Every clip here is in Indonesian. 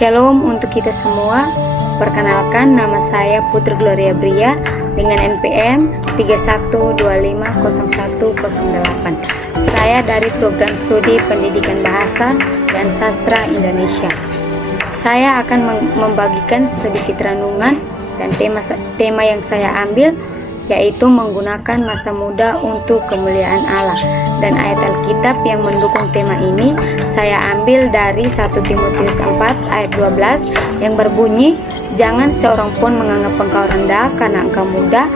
Shalom untuk kita semua. Perkenalkan, nama saya Putri Gloria Bria dengan NPM 31250108. Saya dari Program Studi Pendidikan Bahasa dan Sastra Indonesia. Saya akan membagikan sedikit renungan dan tema yang saya ambil yaitu menggunakan masa muda untuk kemuliaan Allah. Dan ayat Alkitab yang mendukung tema ini saya ambil dari 1 Timotius 4 ayat 12 yang berbunyi, "Jangan seorang pun menganggap engkau rendah karena engkau muda.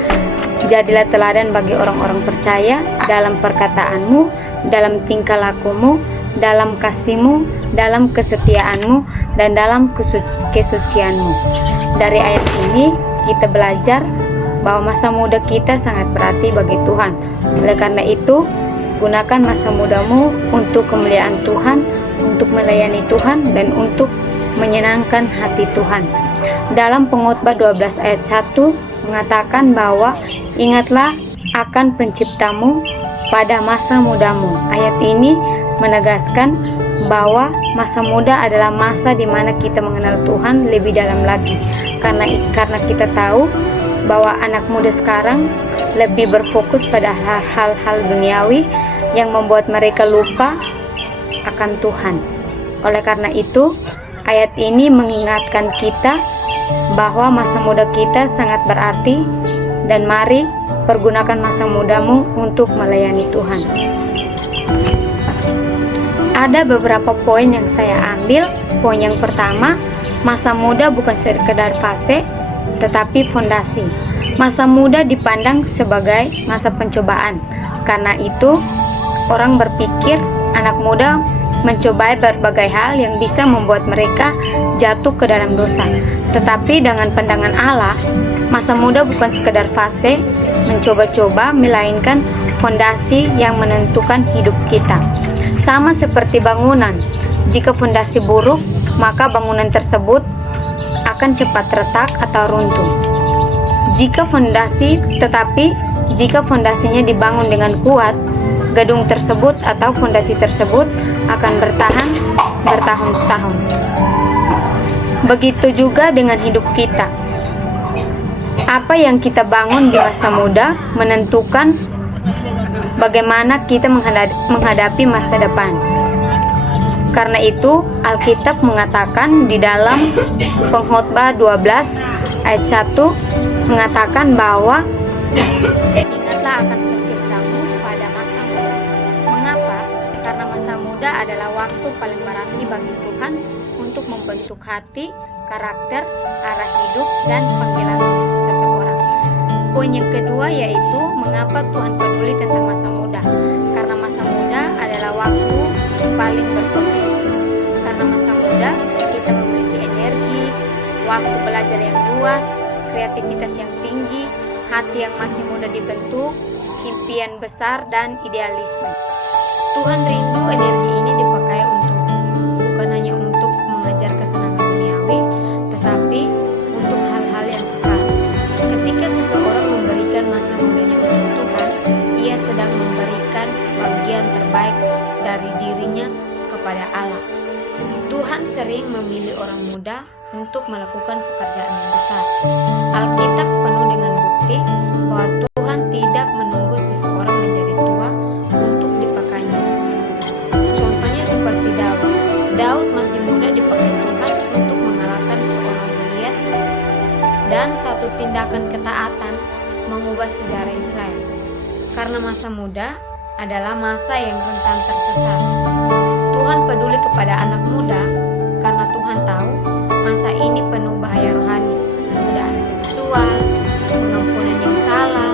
Jadilah teladan bagi orang-orang percaya dalam perkataanmu, dalam tingkah lakumu, dalam kasihmu, dalam kesetiaanmu, dan dalam kesucianmu." Dari ayat ini kita belajar bahwa masa muda kita sangat berarti bagi Tuhan. Oleh karena itu, gunakan masa mudamu untuk kemuliaan Tuhan, untuk melayani Tuhan, dan untuk menyenangkan hati Tuhan. Dalam Pengkhotbah 12 ayat 1 mengatakan bahwa ingatlah akan penciptamu pada masa mudamu. Ayat ini menegaskan bahwa masa muda adalah masa di mana kita mengenal Tuhan lebih dalam lagi. Karena kita tahu bahwa anak muda sekarang lebih berfokus pada hal-hal duniawi yang membuat mereka lupa akan Tuhan. Oleh karena itu, ayat ini mengingatkan kita bahwa masa muda kita sangat berarti dan mari pergunakan masa mudamu untuk melayani Tuhan. Ada beberapa poin yang saya ambil. Poin yang pertama, masa muda bukan sekedar fase tetapi fondasi. Masa muda dipandang sebagai masa pencobaan. Karena itu, orang berpikir anak muda mencobai berbagai hal yang bisa membuat mereka jatuh ke dalam dosa. Tetapi dengan pandangan Allah, masa muda bukan sekedar fase mencoba-coba, melainkan fondasi yang menentukan hidup kita. Sama seperti bangunan, jika fondasi buruk, maka bangunan tersebut akan cepat retak atau runtuh. Jika fondasinya dibangun dengan kuat, gedung tersebut atau fondasi tersebut akan bertahan bertahun-tahun. Begitu juga dengan hidup kita. Apa yang kita bangun di masa muda menentukan bagaimana kita menghadapi masa depan. Karena itu, Alkitab mengatakan di dalam Pengkhotbah 12 ayat 1 mengatakan bahwa ingatlah akan penciptamu pada masa muda. Mengapa? Karena masa muda adalah waktu paling berarti bagi Tuhan untuk membentuk hati, karakter, arah hidup, dan panggilan seseorang. Poin yang kedua yaitu mengapa Tuhan peduli tentang masa muda. Karena masa muda adalah waktu paling berpotensi. Karena masa muda kita memiliki energi, waktu belajar yang luas, kreativitas yang tinggi, hati yang masih muda dibentuk, impian besar, dan idealisme. Tuhan rindu energi ini dipakai bukan hanya untuk mengejar kesenangan duniawi, tetapi untuk hal-hal yang kekal. Ketika seseorang memberikan masa mudanya untuk Tuhan, ia sedang memberikan bagian terbaik dari dirinya kepada Allah. Tuhan sering memilih orang muda untuk melakukan pekerjaan yang besar. Alkitab penuh dengan bukti bahwa Tuhan tidak menunggu seseorang menjadi tua untuk dipakainya. Contohnya seperti Daud. Daud masih muda dipakai Tuhan untuk mengalahkan seorang Goliat, dan satu tindakan ketaatan mengubah sejarah Israel. Karena masa muda adalah masa yang rentan tersesat. Tuhan peduli kepada anak muda karena Tuhan tahu masa ini penuh bahaya rohani, godaan seksual, pengampunan yang salah,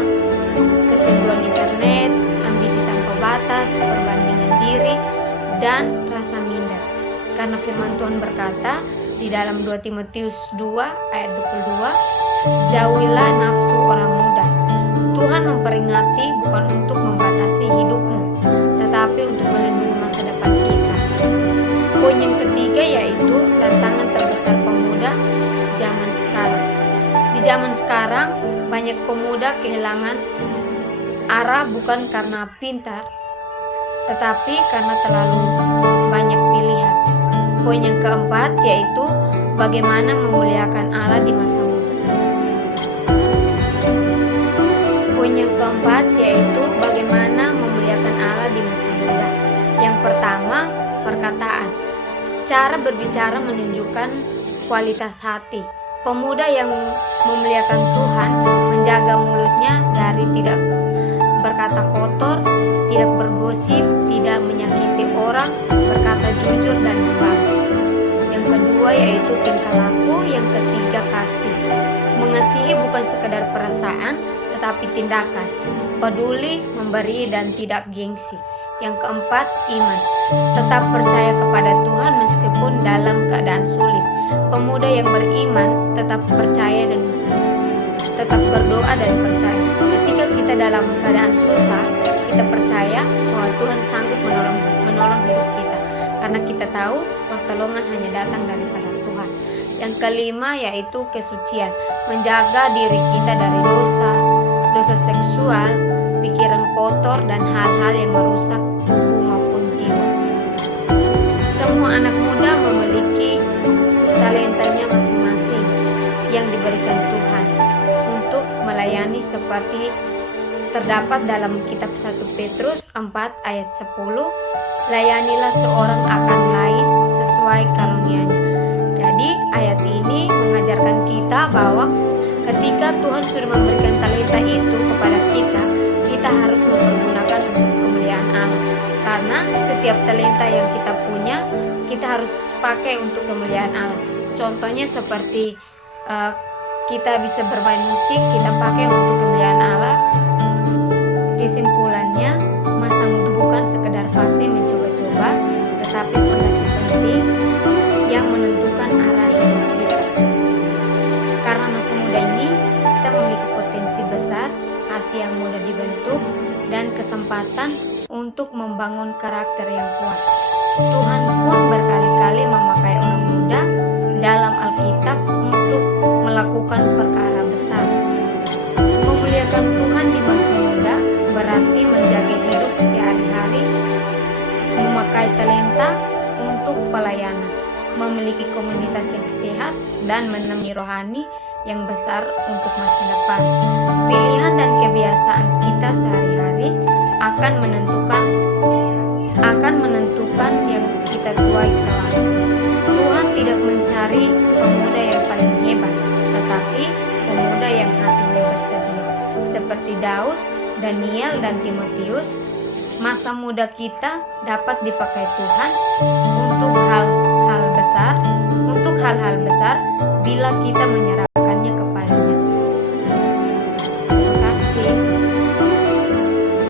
kecanduan internet, ambisi tanpa batas, perbandingan diri, dan rasa minder. Karena firman Tuhan berkata di dalam 2 Timotius 2 ayat 22, "Jauhilah nafsu orang muda." Tuhan memperingati bukan untuk membatasi hidupmu, tetapi untuk melindungi masa depan kita. Poin yang ketiga yaitu tantangan terbesar pemuda zaman sekarang. Di zaman sekarang, banyak pemuda kehilangan arah bukan karena pintar, tetapi karena terlalu banyak pilihan. Poin yang keempat yaitu bagaimana memuliakan Allah di masa muda. Poin yang keempat yaitu bagaimana memuliakan Allah di masa muda. Yang pertama, perkataan. Cara berbicara menunjukkan kualitas hati. Pemuda yang memuliakan Tuhan menjaga mulutnya dari tidak berkata kotor, tidak bergosip, tidak menyakiti orang, berkata jujur dan membantu. Yang kedua yaitu tingkah laku. Yang ketiga, kasih. Mengasihi bukan sekedar perasaan, tetapi tindakan. Peduli, memberi, dan tidak gengsi. Yang keempat, iman. Tetap percaya kepada Tuhan meskipun dalam keadaan sulit. Pemuda yang beriman tetap percaya dan tetap berdoa dan percaya. Ketika kita dalam keadaan susah, kita percaya bahwa Tuhan sanggup menolong hidup kita. Karena kita tahu pertolongan hanya datang daripada Tuhan. Yang kelima yaitu kesucian. Menjaga diri kita dari dosa seksual, pikiran kotor, dan hal-hal yang merusak tubuh maupun jiwa. Semua anak muda memiliki talentanya masing-masing yang diberikan Tuhan untuk melayani seperti terdapat dalam kitab 1 Petrus 4 ayat 10. Layanilah seorang akan lain sesuai karunia-Nya. Jadi ayat ini mengajarkan kita bahwa ketika Tuhan sudah memberikan talenta itu kepada kita, kita harus mempergunakan untuk kemuliaan Allah. Karena setiap talenta yang kita punya, kita harus pakai untuk kemuliaan Allah. Contohnya seperti kita bisa bermain musik, kita pakai untuk kemuliaan Allah. Kesimpulannya, masa muda bukan sekedar fase mencoba-coba, tetapi fondasi penting yang menentukan arah hidup kita. Karena masa muda ini, kita memiliki potensi besar, hati yang mudah dibentuk, dan kesempatan untuk membangun karakter yang kuat. Tuhan pun berkali-kali memakai orang muda dalam Alkitab untuk melakukan perkara besar. Memuliakan Tuhan di masa muda berarti menjaga hidup sehari-hari, memakai talenta untuk pelayanan, memiliki komunitas yang sehat, dan menemani rohani yang besar untuk masa depan. Pilihan dan kebiasaan kita sehari-hari akan menentukan yang kita tuai kelak. Tuhan tidak mencari pemuda yang paling hebat, tetapi pemuda yang hatinya bersedia. Seperti Daud, Daniel, dan Timotius, masa muda kita dapat dipakai Tuhan untuk hal-hal besar bila kita menyerah